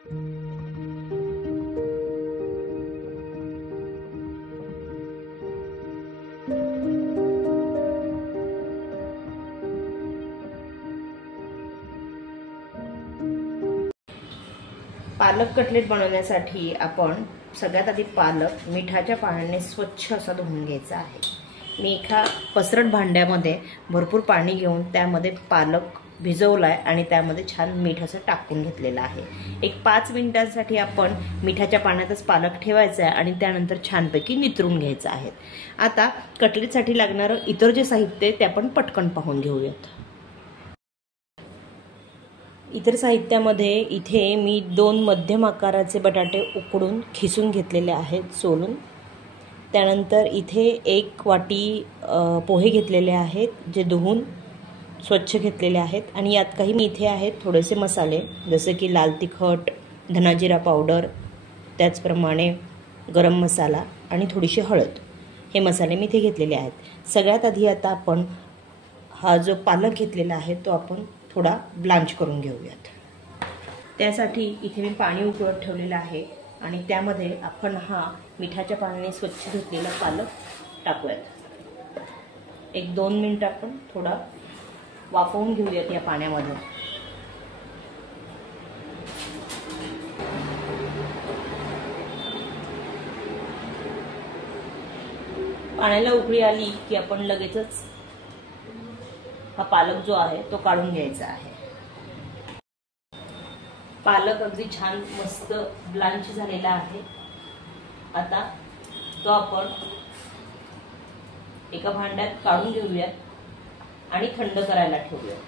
पालक कटलेट बनवण्यासाठी आपण सगळ्यात आधी पालक मिठाच्या पाण्याने स्वच्छ असा धुवून घ्यायचा आहे। मी एका पसरट भांड्यामध्ये भरपूर पाणी घेऊन त्यामध्ये पालक भिजवलाय आणि त्यामध्ये छान मीठ असं टाकून घेतलेलं आहे। एक 5 मिनिटांसाठी आपण मिठाच्या पाण्यातच पालक ठेवायचा आहे आणि त्यानंतर छानपैकी नितरून घ्यायचं आहे। आता कटलेटसाठी लागणारं इतर जे साहित्य आहे ते आपण पटकन पाहून घेऊयात। इतर साहित्यामध्ये इथे मी 2 मध्यम आकाराचे बटाटे उकडून खिसून घेतलेले आहेत सोलून। त्यानंतर इथे 1 वाटी पोहे घेतलेले आहेत जे धुवून स्वच्छ घेतलेले आहेत आणि यात काही मी इथे आहेत थोडेसे मसाले जसे की लाल तिखट, धना जिरा पावडर, त्याचप्रमाणे गरम मसाला आणि थोडीशी हळद, हे मसाले मी इथे घेतलेले आहेत। सगळ्यात आधी आता आपण हा जो पालक घेतलेला आहे तो आपण थोडा ब्लांच करून घेऊयात। त्यासाठी इथे मी पाणी उकळत ठेवलेलं आहे आणि त्यामध्ये आपण हा मिठाच्या पाण्याने स्वच्छ धुतलेला पालक टाकूयात। 1-2 मिनिट आपण थोडा वाफवून घेऊयात या पाण्यामध्ये। पाण्याला उकळी आली की आपण लगेचच हा पालक जो आहे तो काढून घ्यायचा आहे। पालक अगदी छान मस्त ब्लांच झालेला आहे। आता तो आपण एका भांड्यात काढून घेऊयात आणि थंड करायला ठेवूयात।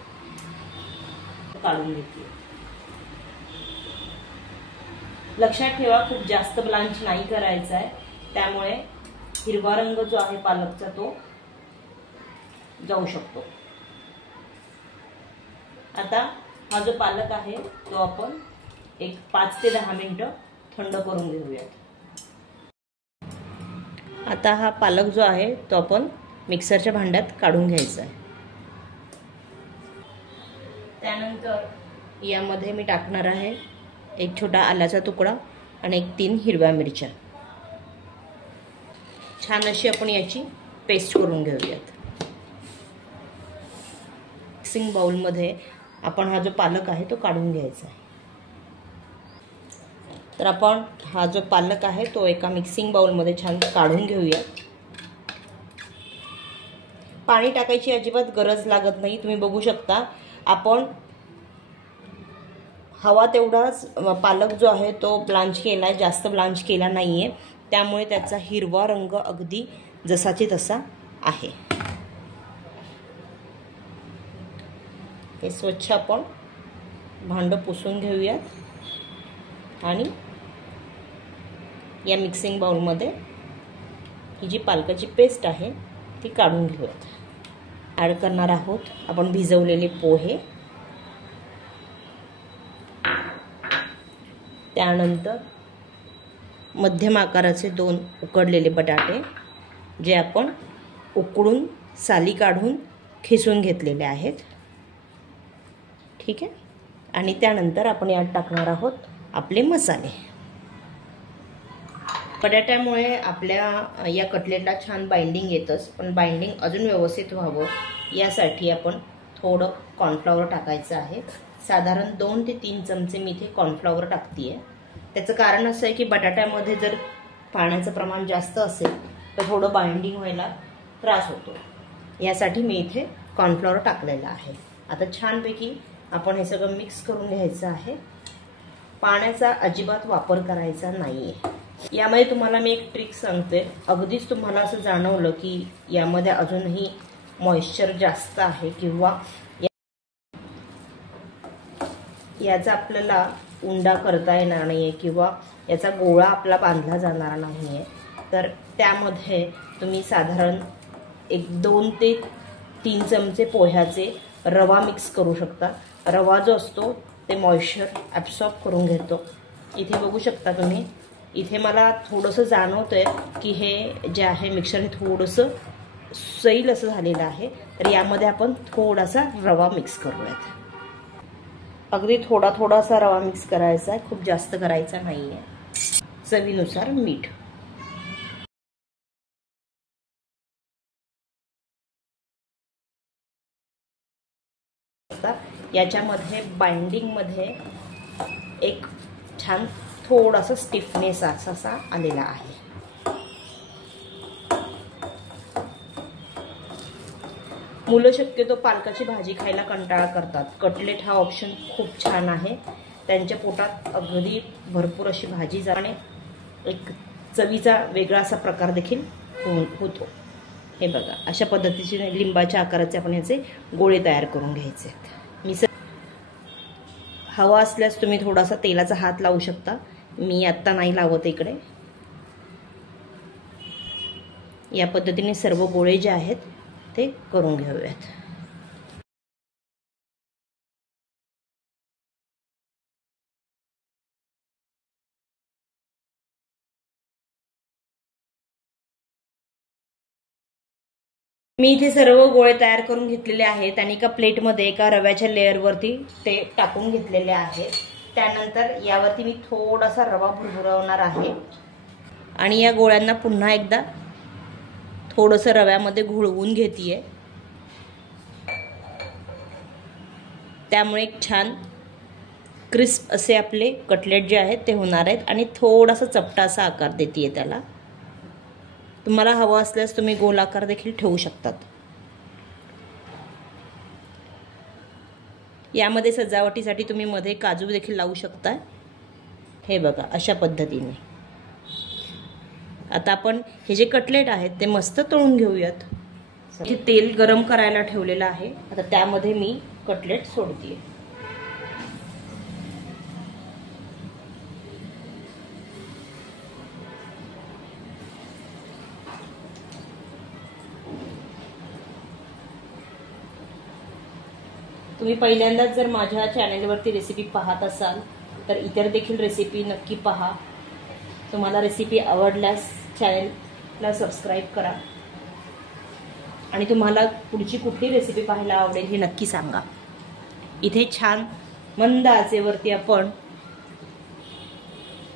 काढून घेतली। लक्षात ठेवा खूप जास्त ब्लांच नाही करायचा आहे, त्यामुळे हिरवा रंग जो आहे पालकचा तो जाऊ शकतो। आता हा जो पालक आहे तो आपण एक 5 ते 10 मिनिटं थंड करून घेऊयात। आता हा पालक जो आहे तो आपण मिक्सरच्या भांड्यात काढून घ्यायचा आहे। त्यानंतर यामध्ये मी टाकणार आहे 1 छोटा आल्याचा तुकडा आणि 3 हिरव्या मिरच्या। छान अशी आपण याची पेस्ट करून घेऊयात। मिक्सिंग बाउलमध्ये आपण हा जो पालक आहे तो काढून घ्यायचा आहे। तर आपण हा जो पालक आहे तो एका मिक्सिंग बाउलमध्ये छान काढून घेऊयात। पाणी टाकायची अजिबात गरज लागत नाही। तुम्ही बघू शकता आपण हवा तेवढाच पालक जो आहे तो ब्लांच केला, जास्त ब्लांच केला नाहीये, त्यामुळे त्याचा हिरवा रंग अगदी जसाची तसा आहे। हे स्वच्छ आपण भांडं पुसून घेऊयात आणि या मिक्सिंग बाउलमध्ये ही जी पालकाची पेस्ट आहे ती काढून घेऊयात। ॲड करणार आहोत आपण भिजवलेले पोहे, त्यानंतर मध्यम आकाराचे 2 उकडलेले बटाटे जे आपण उकडून साली काढून खिसून घेतलेले आहेत। ठीक आहे। आणि त्यानंतर आपण यात टाकणार आहोत आपले मसाले। बटाट्यामुळे आपल्या या कटलेटला छान बाइंडिंग येतच, पण बाइंडिंग अजून व्यवस्थित व्हावं यासाठी आपण थोडं कॉर्नफ्लॉवर टाकायचं आहे। साधारण 2 ते 3 चमचे मी इथे कॉर्नफ्लॉवर टाकते आहे। त्याचं कारण असं आहे की बटाट्यामध्ये जर पाण्याचं प्रमाण जास्त असेल तर थोडं बाइंडिंग व्हायला त्रास होतो, यासाठी मी इथे कॉर्नफ्लॉवर टाकलेलं आहे। आता छानपैकी आपण हे सगळं मिक्स करून घ्यायचं आहे। पाण्याचा अजिबात वापर करायचा नाहीये। यामध्ये तुम्हाला मी एक ट्रिक सांगते, अगदीच तुम्हाला असं जाणवलं की यामध्ये अजूनही मॉइश्चर जास्त आहे किंवा याचा आपल्याला उंडा करता येणार नाहीये किंवा याचा गोळा आपला बांधला जाणार नाहीये, तर त्यामध्ये तुम्ही साधारण 2 ते 3 चमचे पोह्याचे रवा मिक्स करू शकता। रवा जो असतो ते मॉइश्चर ॲब्सॉर्ब करून घेतो। इथे बघू शकता तुम्ही, इथे मला थोडंसं जाणवतंय की हे जे आहे मिक्सर हे थोडंसं सैल असं झालेलं आहे, तर यामध्ये आपण थोडासा रवा मिक्स करूयात। अगदी थोडा थोडासा रवा मिक्स करायचा आहे, खूप जास्त करायचा नाही आहे. चवीनुसार मीठ. याच्यामध्ये बाइंडिंगमध्ये एक छान थोडासा स्टिफनेस असा आलेला आहे. मुलं शक्यतो पालकाची भाजी खायला कंटाळा करतात. कटलेट हा ऑप्शन खूप छान आहे. त्यांच्या पोटात अगदी भरपूर अशी भाजी जाणे, एक चवीचा वेगळा असा प्रकार देखील होतो. हे बघा, अशा पद्धतीने लिंबाच्या आकाराचे आपण याचे गोळे तयार करून घ्यायचे आहेत. हवा असल्यास तुम्ही थोडासा तेलाचा हात लावू शकता. मी आत्ता नाही लावत इकडे. या पद्धतीने सर्व गोळे जे आहेत ते करून घेऊयात. मी इथे सर्व गोळे तयार करून घेतलेले आहेत आणि एका प्लेटमध्ये एका रव्याच्या लेअरवरती ते टाकून घेतलेले आहेत. त्यानंतर यावरती मी थोडासा रवा भुरभुरवणार आहे आणि या गोळ्यांना पुन्हा एकदा थोडंसं रव्यामध्ये घोळवून घेतेय. त्यामुळे एक छान क्रिस्प असे आपले कटलेट जे आहेत ते होणार आहेत आणि थोडासा चपटा असा आकार देतेय त्याला. तुम्हाला हवा असल्यास तुम्ही गोल आकार देखील ठेवू शकतात. यामध्ये सजावटीसाठी तुम्ही मध्ये काजू देखील लावू शकता. हे बघा, अशा पद्धतीने. आता आपण हे जे कटलेट आहेत ते मस्त तळून घेऊयात. इथे तेल गरम करायला ठेवलेलं आहे. आता त्यामध्ये मी कटलेट सोडतेय. तुम्ही पहिल्यांदाच जर माझ्या चॅनलवरती रेसिपी पाहत असाल तर इतर देखील रेसिपी नक्की पहा. तुम्हाला रेसिपी आवडल्यास चॅनलला सबस्क्राईब करा आणि तुम्हाला पुढची कुठली रेसिपी पाहायला आवडेल हे नक्की सांगा. इथे छान मंद आचेवरती आपण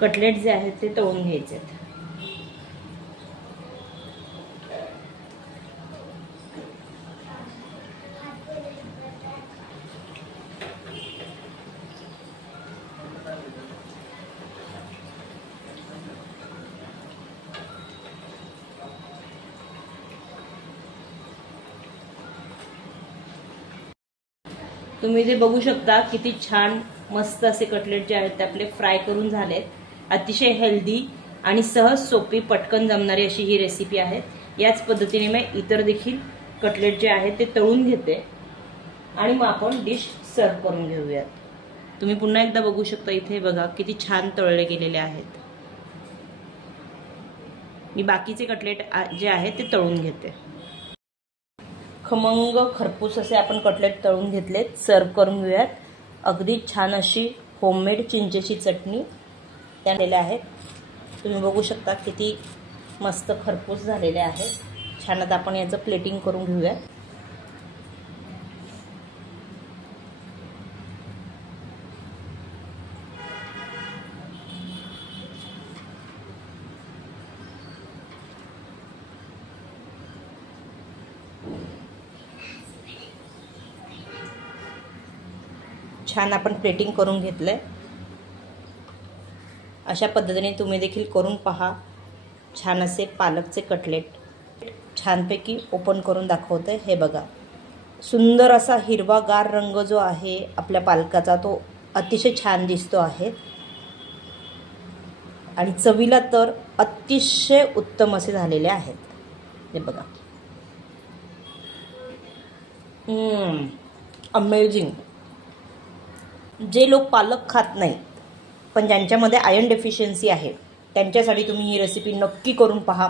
कटलेट जे आहेत ते तळून घ्यायचे आहेत. तुम्ही जे बघू शकता किती छान मस्त असे कटलेट जे आहेत ते आपले फ्राय करून झालेत. अतिशय हेल्दी आणि सहज सोपी पटकन जमणारी अशी ही रेसिपी आहे. याच पद्धतीने मी इतर देखील कटलेट जे आहेत ते तळून घेते आणि मग आपण डिश सर्व करून घेऊयात. तुम्ही पुन्हा एकदा बघू शकता इथे बघा किती छान तळले गेलेले आहेत. मी बाकीचे कटलेट जे आहेत ते तळून घेते. खमंग खरपूस असे आपण कटलेट तळून घेतलेत. सर्व करून घेऊयात. अगदी छान अशी होममेड चिंचेची चटणी त्याला आहेत. तुम्ही बघू शकता किती मस्त खरपूस झालेले आहेत. छान. आता आपण याचं प्लेटिंग करून घेऊयात. छान आपण प्लेटिंग करून घेतलंय. अशा पद्धतीने तुम्ही देखील करून पहा. छान असे पालकचे कटलेट छानपैकी ओपन करून दाखवते. हे बघा, सुंदर असा हिरवागार रंग जो आहे आपल्या पालकाचा तो अतिशय छान दिसतो आहे आणि चवीला तर अतिशय उत्तम असे झालेले आहेत. हे बघा, अमेझिंग. जे लोक पालक खात नाहीत पण ज्यांच्यामध्ये आयर्न डेफिशियन्सी आहे त्यांच्यासाठी तुम्ही ही रेसिपी नक्की करून पहा.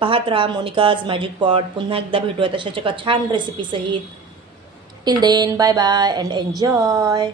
पाहत राहा मोनिकाज मॅजिक पॉट. पुन्हा एकदा भेटूया तशाच एका छान रेसिपी सहित. Till then, bye bye and enjoy.